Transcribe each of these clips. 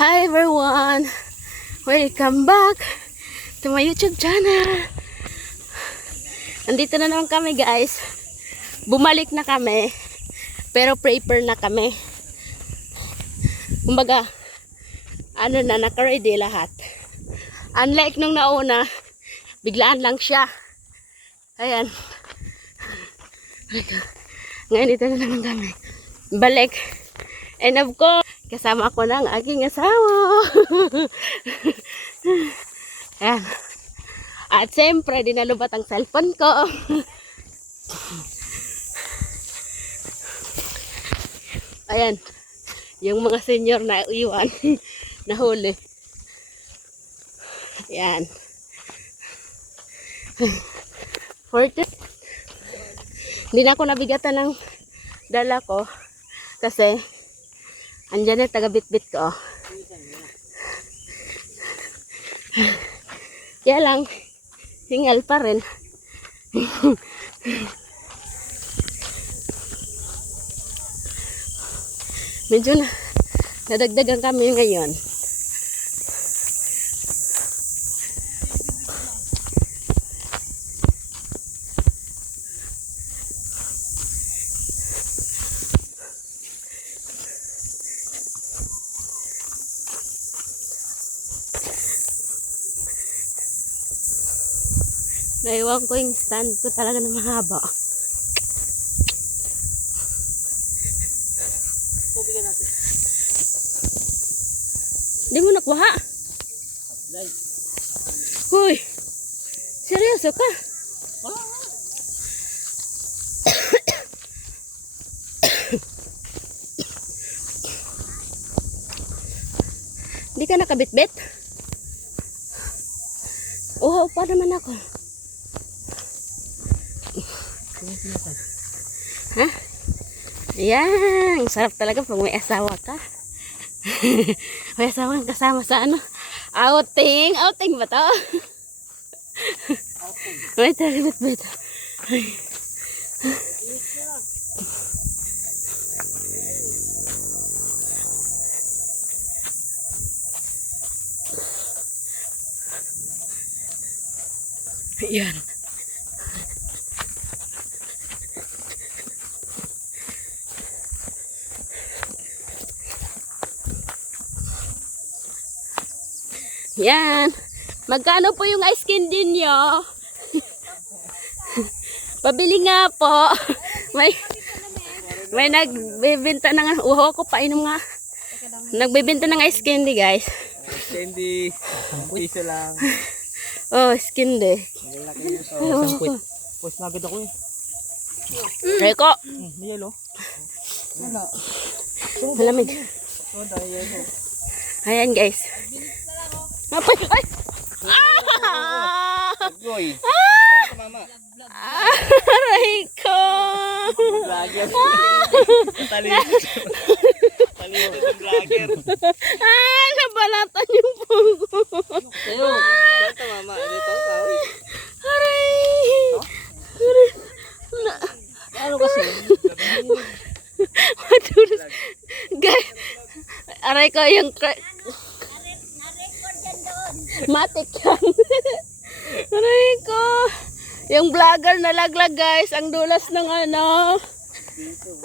Hi everyone! Welcome back to my YouTube channel. Andito na naman kami guys. Bumalik na kami. Pero prepare na kami. Kumbaga, naka-ready lahat. Unlike nung nauna, biglaan lang siya. Ayan. Ngayon dito na naman kami. Balik. And of course, kasama ko ng aking asawa. Ayan. At siyempre, dinalubat ang cellphone ko. Ayan. Yung mga senior na iwan. Nahuli. Ayan. 40. Hindi na ako nabigatan ng dala ko. Kasi, andyan yung taga-bit-bit ko. Kaya lang, hingal pa rin. Medyo nadagdagan kami ngayon. Naiwan ko yung stand ko talaga na mahaba. Tubigan natin. Di mo nakuha? Huy! Seryoso ka? Di ka nakabit-bit? Uhaw pa naman ako. Ha? Ayan, sarap talaga pag may asawa ka. May asawa kang kasama sa outing. Outing ba to? May talibit ba ito? Ayan. Yan. Magkano po yung ice candy nyo? Pabili nga po. May nagbebenta ng uho ko painom nga. Nagbebenta ng ice candy guys. Ice candy. Piso lang. Oh, ice candy. Pwes na agad ako eh. Reko. May yelo. Wala. Malamig. Ayan guys. Ay! Ah! Goy. Mama. Aray ko! Vlogger. Talito ng vlogger. Nabalatan yung pugo. Ayo. Santa mama. Dito. Aray! Ano kasi? Matulis. Guys, aray ko yung... Matik yan. Aray ko. Yung vlogger na laglag guys. Ang dulas ng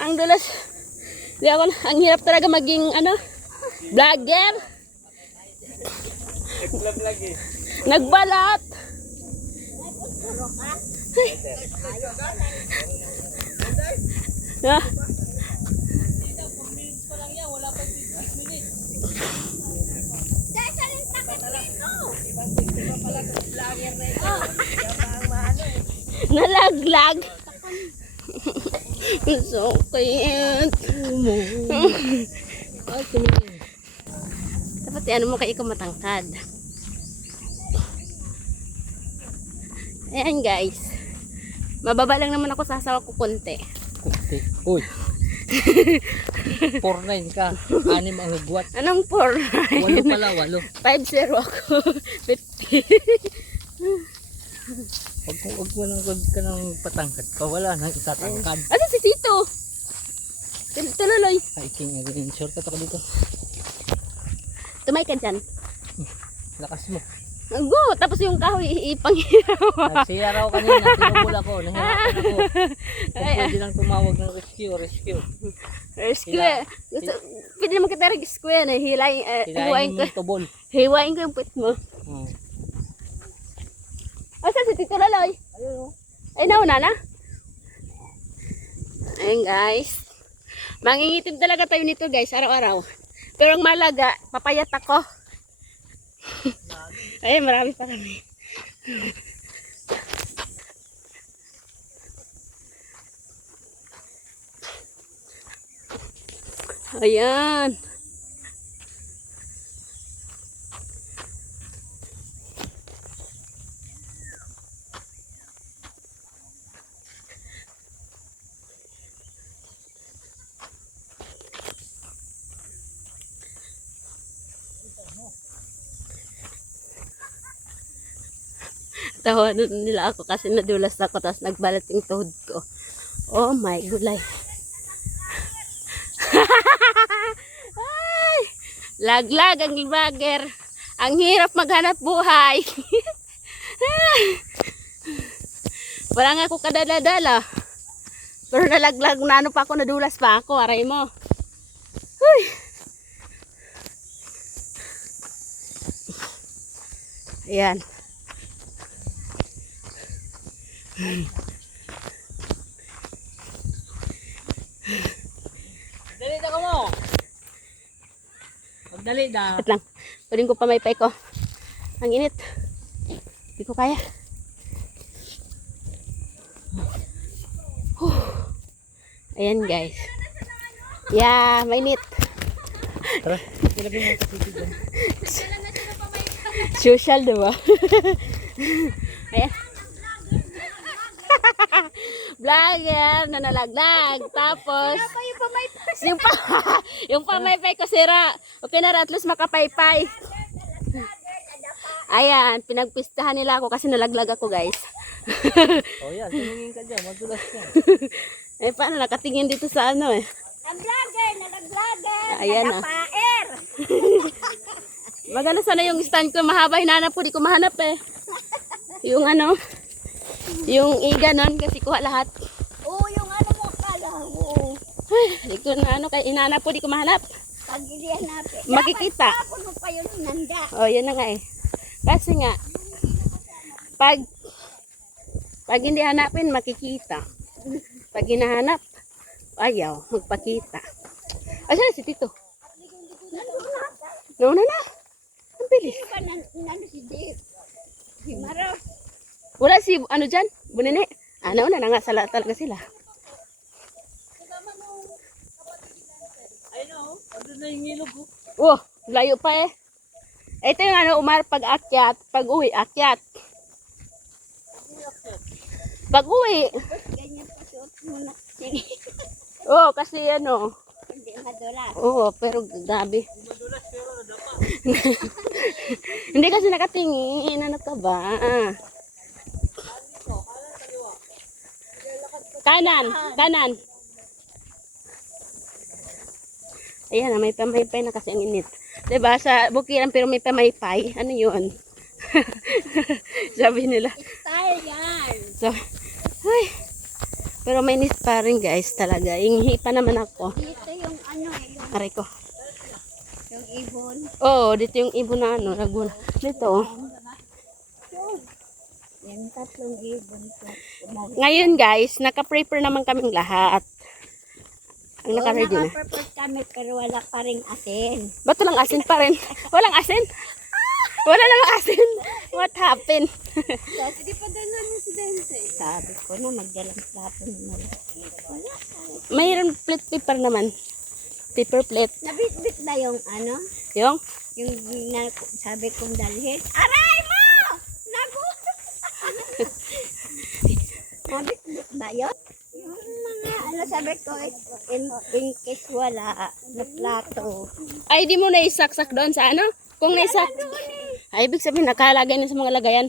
Ang dulas. Di ako, ang hirap talaga maging vlogger. Nagvlog eh. Nagbalat. Ay. Ha? Nalaglag. So cute. Dapat mo kay ikaw matangkad. Ayan guys. Mababa lang naman ako sa asawa ko konti. Kunti. Uy. 4-9 ka. 6 ang hugwat. Anong 4? 8 pala, 8. 5-0 ako. 50. Huwag mo lang ka ng patangkad pa. Wala nang itatangkad. Ano si Tito? Tuloy. Hiking again. Shortcut ako dito. Tumay ka dyan. Lakas mo. Go! Tapos yung kahoy, ipanghiraw. Nagsira raw kanina, tinubol ako, nahirapan ako. Kung Ay, pwede lang tumawag ng rescue. Rescue. Gusto, pwede naman kita rescue yan eh. Hiwain Hilahin ko. yung tubol. Hiwain ko yung puwit mo. Hmm. Asa si Tito Laloy? Ayun, oh. Ay, nauna na. Ayun guys. Mangingitim talaga tayo nito guys, araw-araw. Pero ang malaga, papayat ako. Ay, marami pa kami. Ayan. Tawa nila ako kasi nadulas ako tapos nagbalat yung tuhod ko. Oh my gulay. Ay, laglag ang vlogger. Ang hirap maghanap buhay. Wala nga ako kadala-dala. Pero nalaglag na ano pa ako, nadulas pa ako. Aray mo. Uy. Ayan. Dali na ka mo. Magdali na. At lang. Pwedeng ko pamaypay ko. Ang init. Hindi ko kaya. Ayan guys. Yeah, mainit. Tara, ilagay mo sa titi dyan. Social, diba? Ayan. Vlogger na nalaglag. Tapos, yung pamaypay ko sira. Okay na, at least makapaypay. Ayan, pinagpistahan nila ako kasi nalaglag ako guys. O yan, tumingin ka dyan, madulas yan. Eh, paano nakatingin dito sa ano eh. Ang vlogger, nalaglagan, Ayan na. nadapaer. Maganda sana yung stand ko, mahaba hinanap ko, di ko mahanap eh. Yung ano, yung iga nun kasi kuha lahat. Oo, yung ano mo kala. Oo. Ay, di ko na ano, kaya inanap ko, di ko mahanap. Pag hindi hanapin. Makikita. Dapat tapon mo pa yun nanda. Oh, yan na nga eh. Kasi nga, pag hindi hanapin, makikita. Pag hinahanap, ayaw, magpakita. Asan na si Tito? Nauna na. Ang bilis. Sino ka nando si Dave? Si Maro. Wala si, ano dyan? Bunene. Nauna na nga, sala talaga sila. Ayun o, andun na yung ilog o. Oh, layo pa eh. Ito yung ano, Umar, pag-akyat, pag-uwi, akyat. Pag-uwi. Ganyan pa suot mo na. Sige. Oh, kasi ano, Hindi madulas. oh, pero grabe. Madulas pero nadapa. Hindi kasi nakatingin, ano ka ba? Kanan, kanan. Ayan, may pamaypay na kasi ang init. Diba, sa bukiran pero may pamaypay. Ano yun? Sabi nila. Style yan. So, ay, pero may init pa rin guys talaga. Inghi pa naman ako. Dito yung ano eh, Aray ko. yung ibon. Oh, dito yung ibon na ano, Laguna. Dito. Oh. Yung tatlong ibon ko. Ngayon guys, naka-prepare naman kaming lahat. Ang naka-ready na. Naka-prepare kami pero wala pa ring asin. Ba't walang asin pa rin? Walang asin? Wala namang asin. What happened? Hindi pa dala mo si Dente. Sabi ko na magdalang plato naman. Wala. Mayroon plate paper naman. Paper plate. Nabitbit na yung ano? Yung? Yung sabi kong dalhin. Aray mo! Naku! Nabitbit ba yun? Yung mga ano sabi ko, in case wala na plato. Ay, di mo naisaksak doon sa ano? Kung naisak. Ay, ibig sabihin, nakalagay na sa mga lagayan.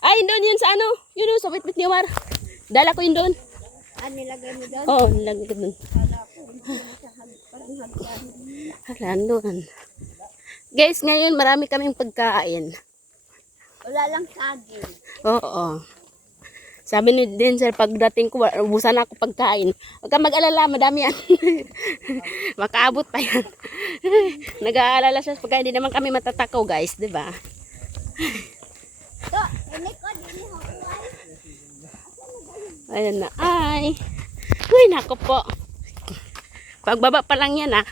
Ay, doon yun sa ano? Yun o, sa bitbit ni Omar. Dala ko yun doon. Nilagay mo doon? Oo, nilagay ko doon. Kala ko, hindi na siya parang hagdan. Halaan doon. Guys, ngayon marami kaming pagkain. Wala lang saging. Oo. Sabi ni Denzel, pagdating ko, ubusan ako pagkain. Huwag kang mag-alala, madami yan. Makaabot pa yan. Nag-aalala siya sa pagkain. Hindi naman kami matatakaw, guys. Diba? To, ini ko, dini ho. Ayan na. Ay. Uy, nako po. Pagbaba pa lang yan, ah.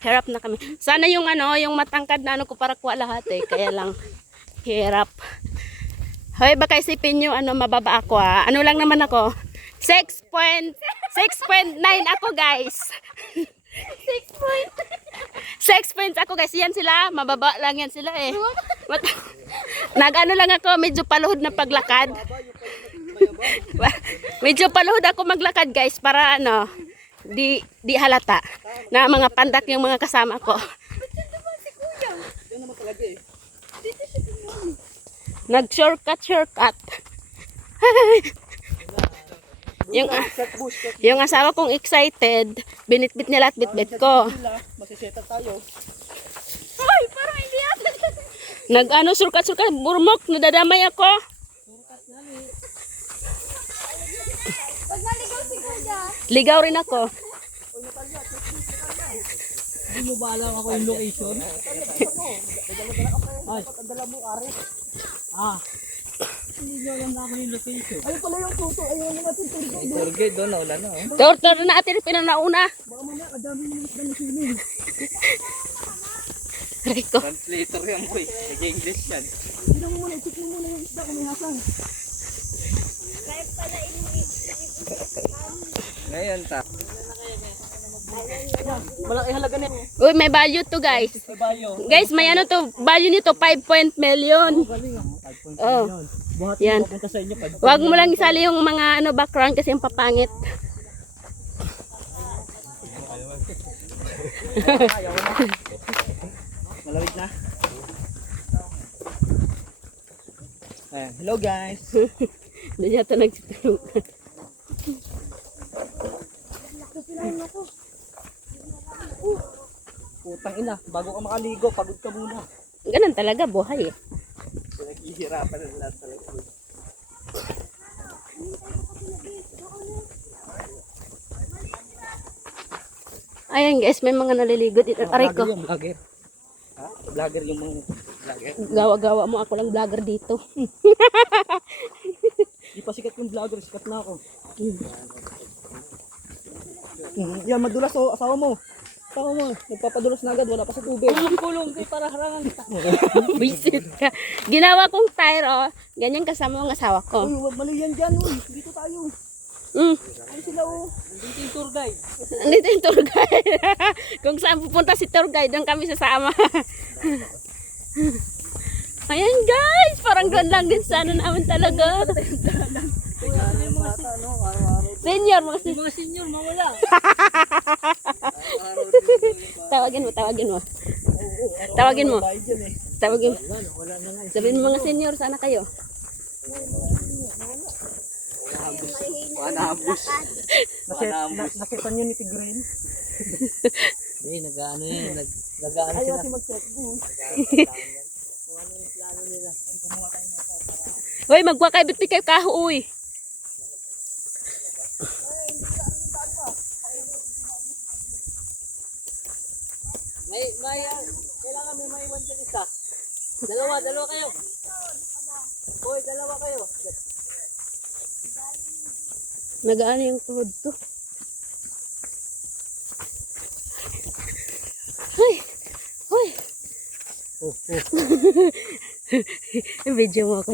Hirap na kami. Sana yung yung matangkad na ko para kuha lahat eh. Kaya lang, hirap. Hoy, baka isipin nyo, mababa ako ah. Ano lang naman ako? 6.9 ako, guys. 6 points ako, guys. Yan sila. Mababa lang yan sila eh. Nag-ano lang ako, medyo paluhod na paglakad. Medyo paluhod ako maglakad, guys, para di halata na mga pandak yung mga kasama ko. Nag-shortcut. yung asawa kong excited, binitbit niya lahat bitbit ko. Masiseta tayo. Ay, parang hindi ata. Shortcut, burmok, nadadamay ako. Pag naligaw si Kuya. Ligaw rin ako. Hindi mo ba alam ako yung location? Ay. Hindi nyo alam na ako yung location. Ayun pala yung tuto. Ayun mo natin tour guide. Tour guide doon, wala na. Tortor na natin pinanauna. Baka mamaya, kadami mo naman ng swimming. Rico. Translator yan boy. Nag-English yan. Tignan mo muna, check mo muna yung isda kung may hasang. Kahit pala Ngayon ta. Malaki halaga na. Uy, may value to, guys. Guys, may value nito 5 million. Oh. Yan. Huwag mo lang isali yung mga background kasi yung papangit. Malawig na. Ayan. Hello guys. Doon yata nagtutulungan. Putang ina, bago ka makaligo, pagod ka muna. Ganun talaga, buhay eh. Naghihirapan na lahat talaga. Ayan guys, may mga naliligo dito. Aray ko. Vlogger yung vlogger. Ha? Vlogger yung mga vlogger. Gawa-gawa mo, ako lang vlogger dito. Di pa sikat yung vlogger, sikat na ako. Yan, madulas o, asawa mo. Asawa mo, nagpapadulas na agad, wala pa sa tubig. Kulong kayo para harangan kita. Visit ka. Ginawa kong tire, oh. Ganyan kasama ang asawa ko. Uy, wag mali yan dyan, uy. Dito tayo. Ay sila, oh. Nandito yung tour guide. Andito yung tour guide. Kung saan pupunta si tour guide, doon kami sasama. Ayan guys, parang doon lang din sana namin talaga. Senior, mga senior, mawala. Tawagin mo. Tawagin mo. Sabihin mo mga senior, sana kayo. Wanabus. Nakitan yun ni Tigrin. Hindi, nag-ano yun. Nag-ano sila. Ayaw si mag-checkbook. Hoy, magwa kayo, bitik kayo kahoy. Kailangan may maiwan dyan isa. Dalawa kayo. Hoy, dalawa kayo. Nagaano yung tuhod ko. Hoy! Video mo ako.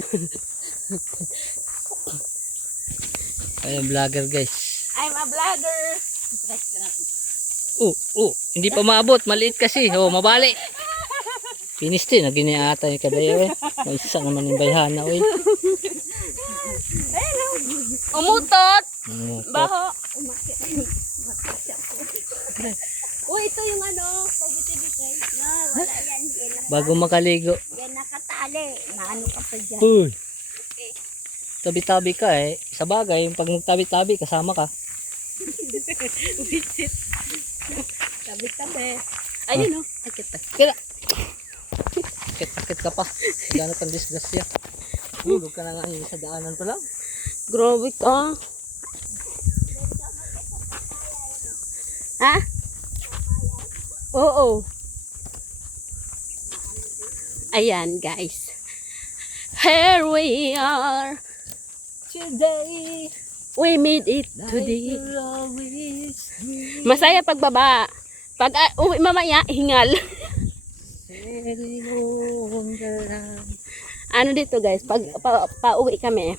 Ayun, vlogger guys. I'm a vlogger. Hindi pa maabot, maliit kasi. Mabali. Finish din, naging ata yung kadayo eh. May isa naman yung bayhana eh. Umutot! Umutot. Baho! Uy, ito yung pabiti-biti. No, wala yan. Bago makaligo. Yan nakatali. Naano ka pa dyan. Uy. Tabi-tabi ka eh. Sa bagay, pag nagtabi-tabi, kasama ka. Visit. Tabi-tabi. Ayun Ay, kita. Akit-akit ka pa. Gano'n kang disgrasya. Hulog ka na nga sa daanan pa lang. Grabe ka. Ha? Oo. Ayan, guys. Here we are. Today, We made it today. will always be Masaya pagbaba. Pag uwi mamaya, hingal. sailing on the land. Ano dito guys, pag pauwi kami,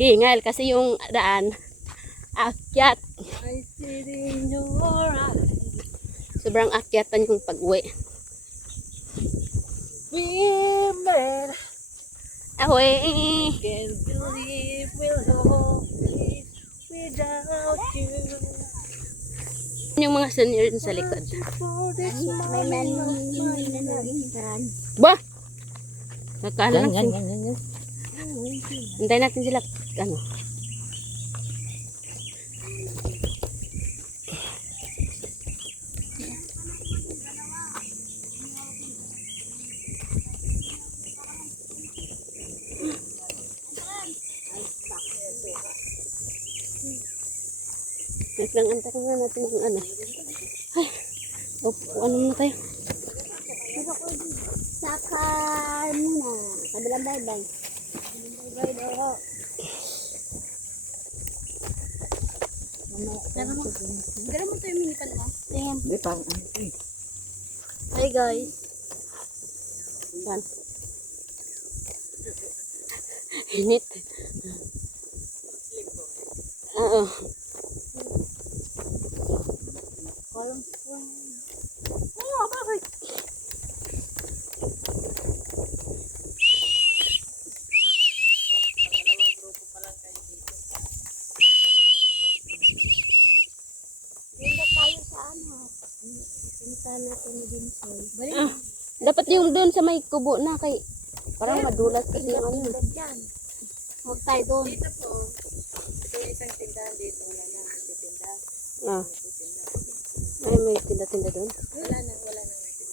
hingal kasi yung daan, akyat. I see it in your eyes. Sobrang akyatan yung pag-uwi. We met. Away. Can't believe we'll live without you. Yung mga senior dun sa likod. For this May naninininaninan. Bah! Nakala Yan, lang yan, yan, yan. Hintayin natin sila, ano. Wait lang, antayin nga natin yung ano. Ay, ano na tayo? Saka muna. Kabilang bye-bye. Bye-bye daw. Gano'n mo ito yung minipan mo? Tingnan. Hindi, parang ano ito eh. Hi guys. Yan. Init. Oo. Walang spoon. Oo, bakit? Punta tayo sa ano. Punta natin ni Binsoy. Balik. Dapat yung doon sa may kubo na kay parang madulas kasi yung ano. Dyan. Huwag tayo doon. Ah. Ay, may tinda-tinda doon?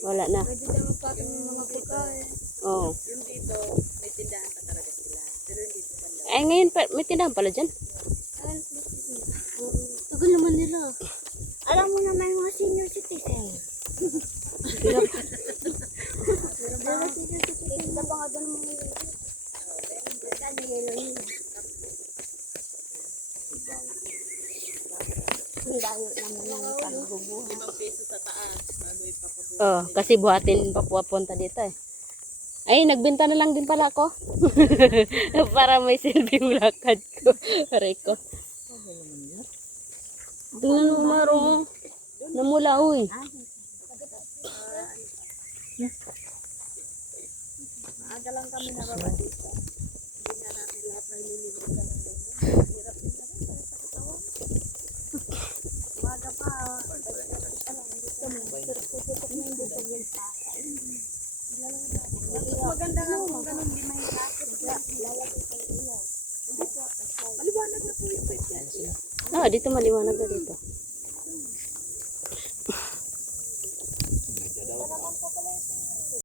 Wala na. Pwede tayo magpatong ng mga pagkain. Oo. Yung dito, may tindahan pa talaga sila. Pero hindi pa banda. Ay, ngayon pa, may tindahan pala dyan. Tagal naman nila. Alam mo naman yung mga senior citizen. Hirap. Mga senior citizen na ba nga doon mga yelo? Kaya yelo nila. Ang dayo naman ng pagbubuhay. Oh, kasi buhatin pa pupunta dito eh. Ay, nagbenta na lang din pala ako. Para may silbi yung lakad ko. Aray ko. Tingnan mo, Maro. Namula, uy. Maaga lang kami nababa dito. Hindi na natin lahat ng lilibutan. Hirap din kami sa katawan. Umaga pa. Tututok na yung butog yung tatay. Maganda nga kung ganun di may kapit. Lalagay kayo ilaw. Maliwanag na po yung pwede. Ah, dito maliwanag na dito.